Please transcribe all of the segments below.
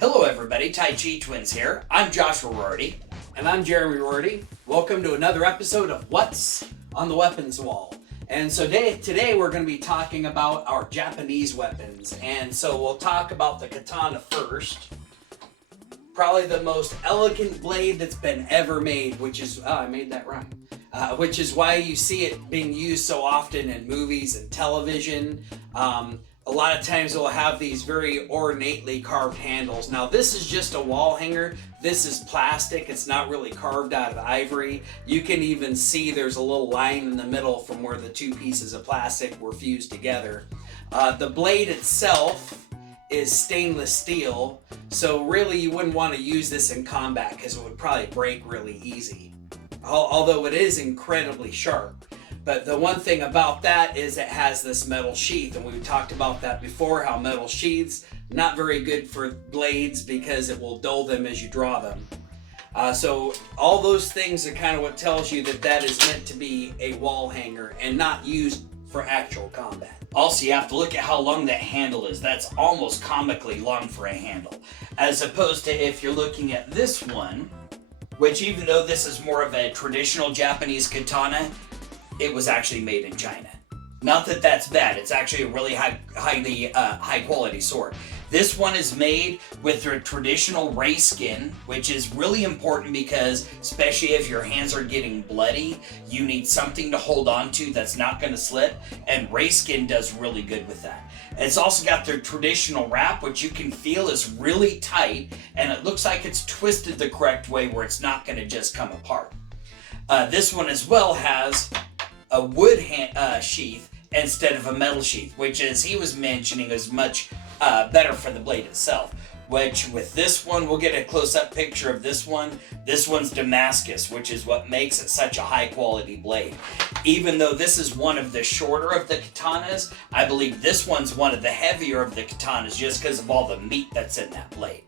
Hello everybody, Tai Chi Twins here. I'm Joshua Rorty. And I'm Jeremy Rorty. Welcome to another episode of What's on the Weapons Wall. And so today we're going to be talking about our Japanese weapons. And so we'll talk about the katana first. Probably the most elegant blade that's been ever made, which is, I made that rhyme. Which is why you see it being used so often in movies and television. A lot of times we'll have these very ornately carved handles. Now this is just a wall hanger. This is plastic. It's not really carved out of ivory. You can even see there's a little line in the middle from where the two pieces of plastic were fused together. The blade itself is stainless steel, so really you wouldn't want to use this in combat because it would probably break really easy. Although it is incredibly sharp. But the one thing about that is it has this metal sheath, and we've talked about that before, how metal sheaths, not very good for blades because it will dull them as you draw them. So all those things are kind of what tells you that that is meant to be a wall hanger and not used for actual combat. Also, you have to look at how long that handle is. That's almost comically long for a handle. As opposed to if you're looking at this one, which even though this is more of a traditional Japanese katana, it was actually made in China. Not that that's bad, it's actually a really high quality sword. This one is made with the traditional ray skin, which is really important because, especially if your hands are getting bloody, you need something to hold on to that's not going to slip, and ray skin does really good with that. It's also got their traditional wrap, which you can feel is really tight, and it looks like it's twisted the correct way where it's not going to just come apart. This one as well has a wood sheath instead of a metal sheath, which, as he was mentioning, is much better for the blade itself. Which with this one, we'll get a close-up picture of this one. This one's Damascus, which is what makes it such a high-quality blade. Even though this is one of the shorter of the katanas, I believe this one's one of the heavier of the katanas just because of all the meat that's in that blade.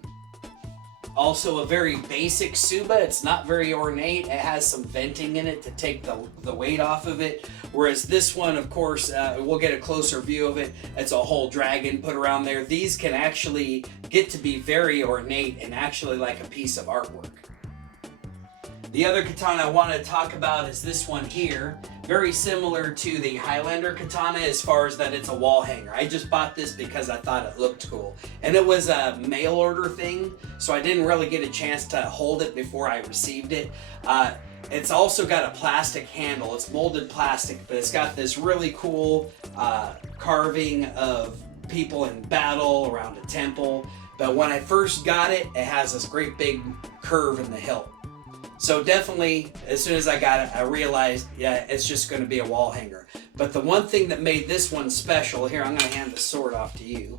Also a very basic tsuba. It's not very ornate. It has some venting in it to take the weight off of it. Whereas this one, of course, we'll get a closer view of it. It's a whole dragon put around there. These can actually get to be very ornate and actually like a piece of artwork. The other katana I want to talk about is this one here. Very similar to the Highlander katana as far as that it's a wall hanger. I just bought this because I thought it looked cool. And it was a mail order thing, so I didn't really get a chance to hold it before I received it. It's also got a plastic handle. It's molded plastic, but it's got this really cool carving of people in battle around a temple. But when I first got it, it has this great big curve in the hilt. So definitely, as soon as I got it, I realized, yeah, it's just going to be a wall hanger. But the one thing that made this one special, here, I'm going to hand the sword off to you,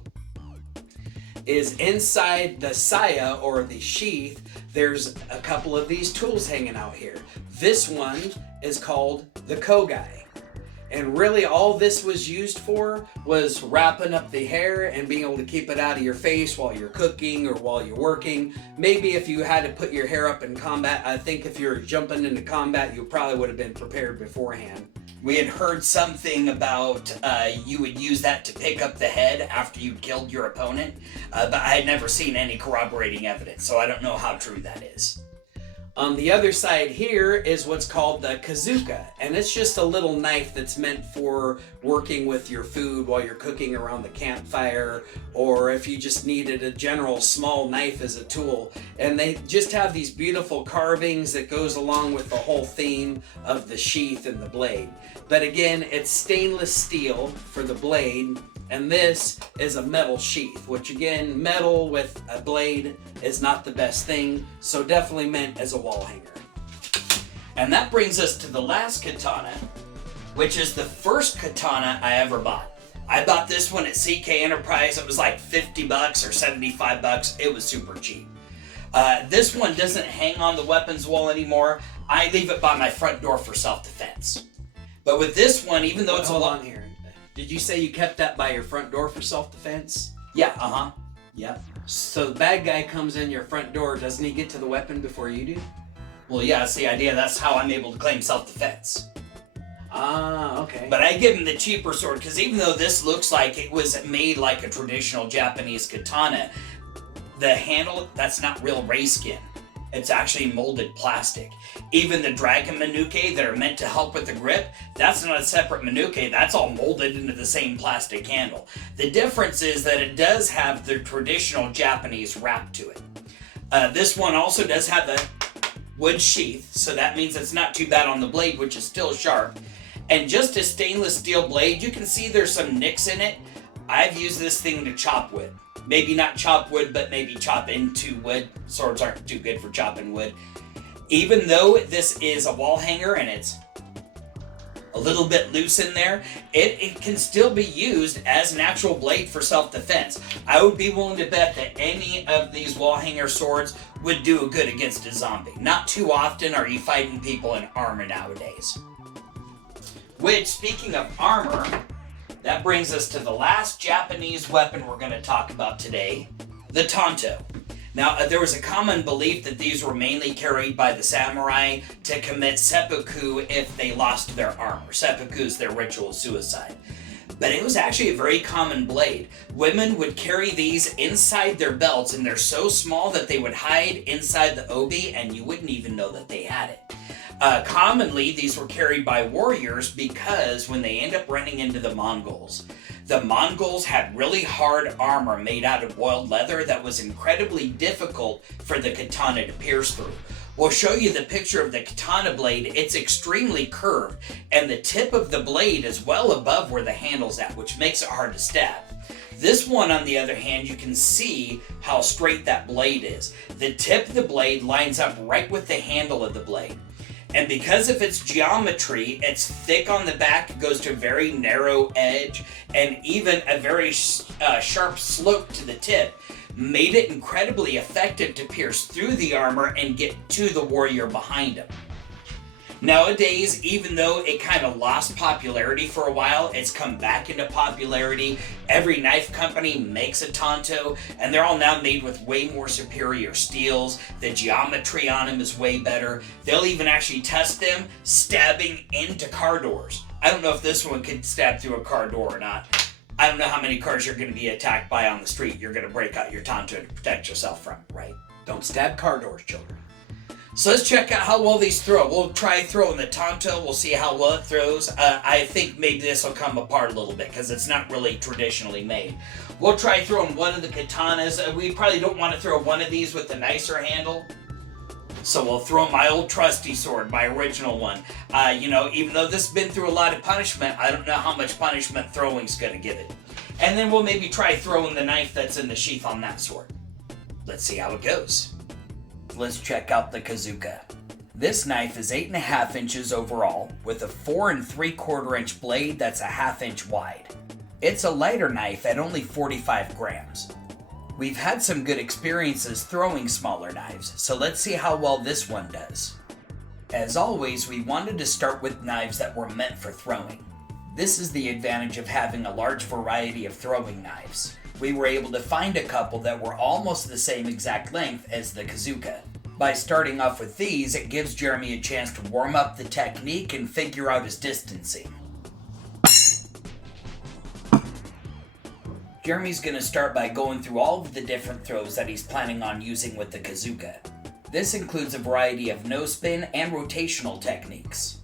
is inside the saya, or the sheath, there's a couple of these tools hanging out here. This one is called the kogai. And really all this was used for was wrapping up the hair and being able to keep it out of your face while you're cooking or while you're working. Maybe if you had to put your hair up in combat, I think if you're jumping into combat, you probably would have been prepared beforehand. We had heard something about you would use that to pick up the head after you killed your opponent, but I had never seen any corroborating evidence, so I don't know how true that is. On the other side here is what's called the kazuka, and it's just a little knife that's meant for working with your food while you're cooking around the campfire, or if you just needed a general small knife as a tool. And they just have these beautiful carvings that goes along with the whole theme of the sheath and the blade. But again, it's stainless steel for the blade, and this is a metal sheath, which again, metal with a blade is not the best thing, so definitely meant as a wall hanger. And that brings us to the last katana, which is the first katana I ever bought. I bought this one at CK Enterprise. It was like $50 or $75. It was super cheap. This one doesn't hang on the weapons wall anymore. I leave it by my front door for self-defense. But with this one, even though it's Hold on here. Did you say you kept that by your front door for self-defense? Yeah, Yep. So the bad guy comes in your front door, doesn't he get to the weapon before you do? Well, yeah, that's the idea. That's how I'm able to claim self-defense. Ah, okay. But I give him the cheaper sword, because even though this looks like it was made like a traditional Japanese katana, The handle, that's not real ray skin. It's actually molded plastic. Even the dragon manuke that are meant to help with the grip, that's not a separate manuke, that's all molded into the same plastic handle. The difference is that it does have the traditional Japanese wrap to it. This one also does have the wood sheath, so that means it's not too bad on the blade, which is still sharp. And just a stainless steel blade, you can see there's some nicks in it. I've used this thing to chop wood. Maybe not chop wood, but maybe chop into wood. Swords aren't too good for chopping wood. Even though this is a wall hanger and it's a little bit loose in there, it can still be used as an actual blade for self-defense. I would be willing to bet that any of these wall hanger swords would do good against a zombie. Not too often are you fighting people in armor nowadays. Which, speaking of armor, that brings us to the last Japanese weapon we're going to talk about today, the tanto. Now, there was a common belief that these were mainly carried by the samurai to commit seppuku if they lost their armor. Seppuku is their ritual suicide. But it was actually a very common blade. Women would carry these inside their belts, and they're so small that they would hide inside the obi, and you wouldn't even know that they had it. Commonly, these were carried by warriors because when they end up running into the Mongols had really hard armor made out of boiled leather that was incredibly difficult for the katana to pierce through. We'll show you the picture of the katana blade. It's extremely curved, and the tip of the blade is well above where the handle's at, which makes it hard to stab. This one, on the other hand, you can see how straight that blade is. The tip of the blade lines up right with the handle of the blade. And because of its geometry, it's thick on the back, it goes to a very narrow edge, and even a very sharp slope to the tip, made it incredibly effective to pierce through the armor and get to the warrior behind him. Nowadays, even though it kind of lost popularity for a while, it's come back into popularity. Every knife company makes a tanto, and they're all now made with way more superior steels. The geometry on them is way better. They'll even actually test them stabbing into car doors. I don't know if this one could stab through a car door or not. I don't know how many cars you're going to be attacked by on the street. You're going to break out your tanto to protect yourself from, right? Don't stab car doors, children. So let's check out how well these throw. We'll try throwing the tanto. We'll see how well it throws. I think maybe this will come apart a little bit because it's not really traditionally made. We'll try throwing one of the katanas. We probably don't want to throw one of these with the nicer handle. So we'll throw my old trusty sword, my original one. Even though this has been through a lot of punishment, I don't know how much punishment throwing's going to give it. And then we'll maybe try throwing the knife that's in the sheath on that sword. Let's see how it goes. Let's check out the kazuka. This knife is 8.5 inches overall, with a 4 3/4 inch blade that's a 1/2 inch wide. It's a lighter knife at only 45 grams. We've had some good experiences throwing smaller knives, so let's see how well this one does. As always, we wanted to start with knives that were meant for throwing. This is the advantage of having a large variety of throwing knives. We were able to find a couple that were almost the same exact length as the kazuka. By starting off with these, it gives Jeremy a chance to warm up the technique and figure out his distancing. Jeremy's going to start by going through all of the different throws that he's planning on using with the kazuka. This includes a variety of no spin and rotational techniques.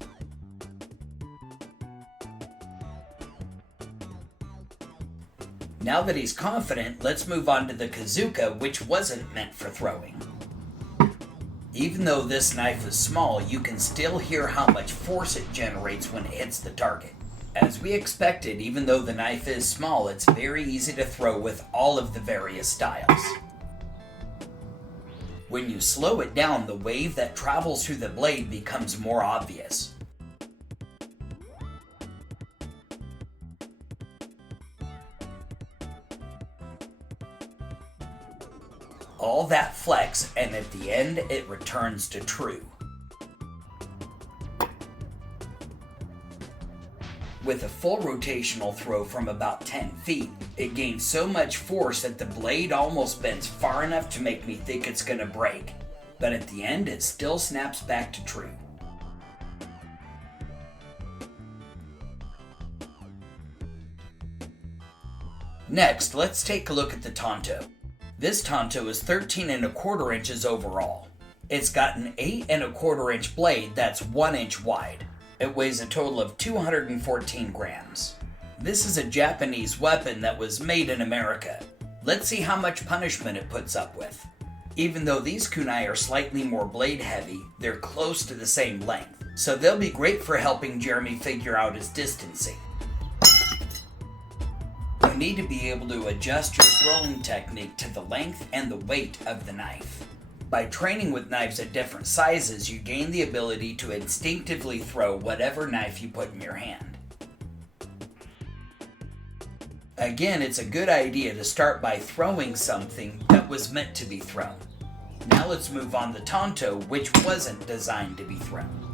Now that he's confident, let's move on to the kazuka, which wasn't meant for throwing. Even though this knife is small, you can still hear how much force it generates when it hits the target. As we expected, even though the knife is small, it's very easy to throw with all of the various styles. When you slow it down, the wave that travels through the blade becomes more obvious. All that flex, and at the end, it returns to true. With a full rotational throw from about 10 feet, it gains so much force that the blade almost bends far enough to make me think it's gonna break. But at the end, it still snaps back to true. Next, let's take a look at the tanto. This Tonto is 13¼ inches overall. It's got an 8¼ inch blade that's 1 inch wide. It weighs a total of 214 grams. This is a Japanese weapon that was made in America. Let's see how much punishment it puts up with. Even though these kunai are slightly more blade heavy, they're close to the same length, so they'll be great for helping Jeremy figure out his distancing. You need to be able to adjust your throwing technique to the length and the weight of the knife. By training with knives at different sizes, you gain the ability to instinctively throw whatever knife you put in your hand. Again, it's a good idea to start by throwing something that was meant to be thrown. Now let's move on to Tonto, which wasn't designed to be thrown.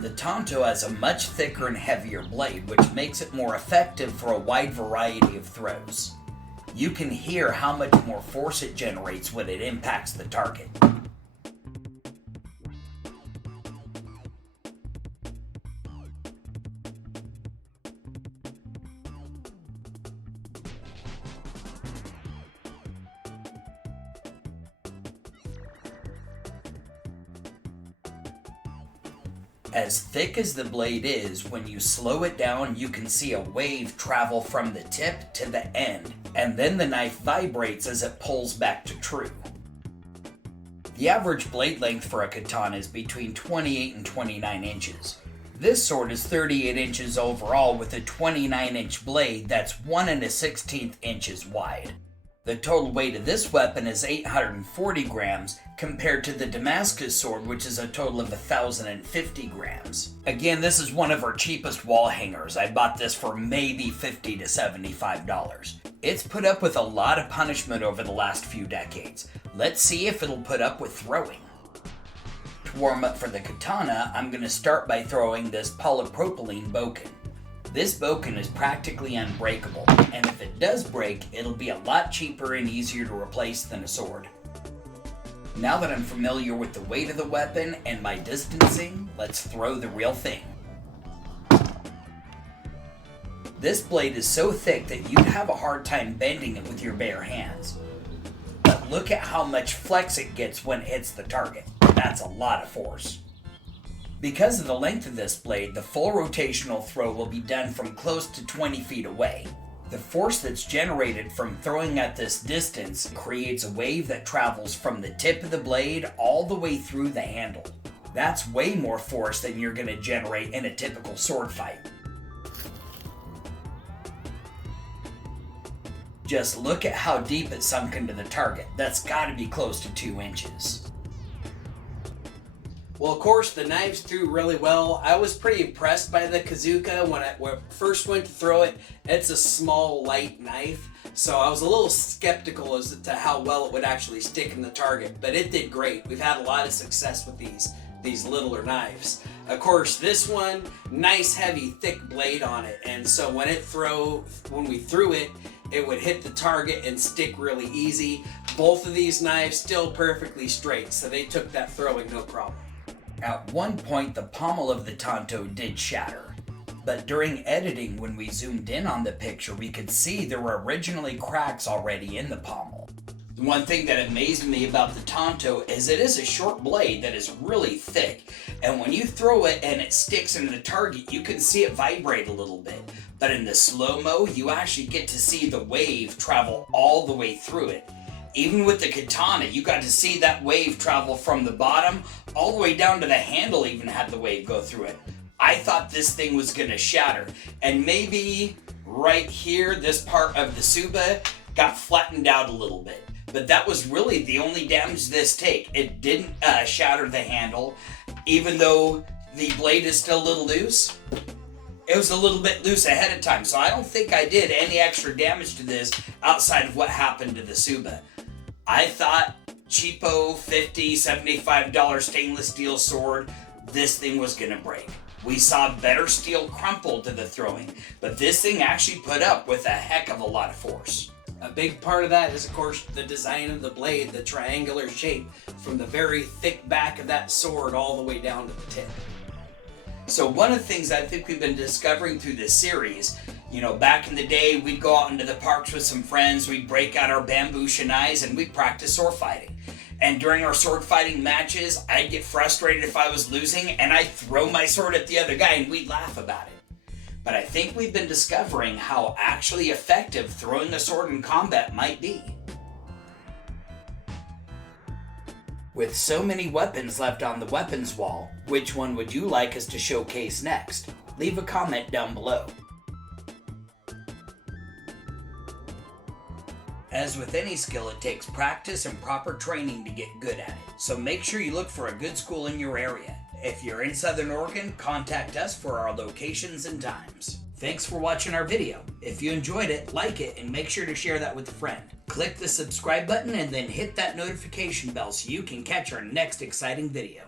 The Tonto has a much thicker and heavier blade, which makes it more effective for a wide variety of throws. You can hear how much more force it generates when it impacts the target. As thick as the blade is, when you slow it down, you can see a wave travel from the tip to the end, and then the knife vibrates as it pulls back to true. The average blade length for a katana is between 28 and 29 inches. This sword is 38 inches overall with a 29-inch blade that's 1 16 wide. The total weight of this weapon is 840 grams compared to the Damascus sword, which is a total of 1,050 grams. Again, this is one of our cheapest wall hangers. I bought this for maybe $50 to $75. It's put up with a lot of punishment over the last few decades. Let's see if it'll put up with throwing. To warm up for the katana, I'm going to start by throwing this polypropylene bokken. This bokken is practically unbreakable, and if it does break, it'll be a lot cheaper and easier to replace than a sword. Now that I'm familiar with the weight of the weapon and my distancing, let's throw the real thing. This blade is so thick that you'd have a hard time bending it with your bare hands. But look at how much flex it gets when it hits the target. That's a lot of force. Because of the length of this blade, the full rotational throw will be done from close to 20 feet away. The force that's generated from throwing at this distance creates a wave that travels from the tip of the blade all the way through the handle. That's way more force than you're going to generate in a typical sword fight. Just look at how deep it's sunk into the target. That's got to be close to 2 inches. Well, of course, the knives threw really well. I was pretty impressed by the Kazuka when I first went to throw it. It's a small, light knife, so I was a little skeptical as to how well it would actually stick in the target, but it did great. We've had a lot of success with these littler knives. Of course, this one, nice, heavy, thick blade on it, and so when we threw it, it would hit the target and stick really easy. Both of these knives still perfectly straight, so they took that throwing no problem. At one point, the pommel of the Tonto did shatter, but during editing, when we zoomed in on the picture, we could see there were originally cracks already in the pommel. The one thing that amazed me about the Tonto is it is a short blade that is really thick, and when you throw it and it sticks into the target, you can see it vibrate a little bit. But in the slow-mo, you actually get to see the wave travel all the way through it. Even with the katana, you got to see that wave travel from the bottom all the way down to the handle, even had the wave go through it. I thought this thing was going to shatter. And maybe right here, this part of the Tsuba got flattened out a little bit. But that was really the only damage this take. It didn't shatter the handle, even though the blade is still a little loose. It was a little bit loose ahead of time, so I don't think I did any extra damage to this outside of what happened to the Tsuba. I thought cheapo $50, $75 stainless steel sword, this thing was gonna break. We saw better steel crumple to the throwing, but this thing actually put up with a heck of a lot of force. A big part of that is, of course, the design of the blade, the triangular shape from the very thick back of that sword all the way down to the tip. So one of the things I think we've been discovering through this series, You know, back in the day, we'd go out into the parks with some friends, we'd break out our bamboo shinais, and we'd practice sword fighting. And during our sword fighting matches, I'd get frustrated if I was losing, and I'd throw my sword at the other guy, and we'd laugh about it. But I think we've been discovering how actually effective throwing a sword in combat might be. With so many weapons left on the weapons wall, which one would you like us to showcase next? Leave a comment down below. As with any skill, it takes practice and proper training to get good at it. So make sure you look for a good school in your area. If you're in Southern Oregon, contact us for our locations and times. Thanks for watching our video. If you enjoyed it, like it and make sure to share that with a friend. Click the subscribe button and then hit that notification bell so you can catch our next exciting video.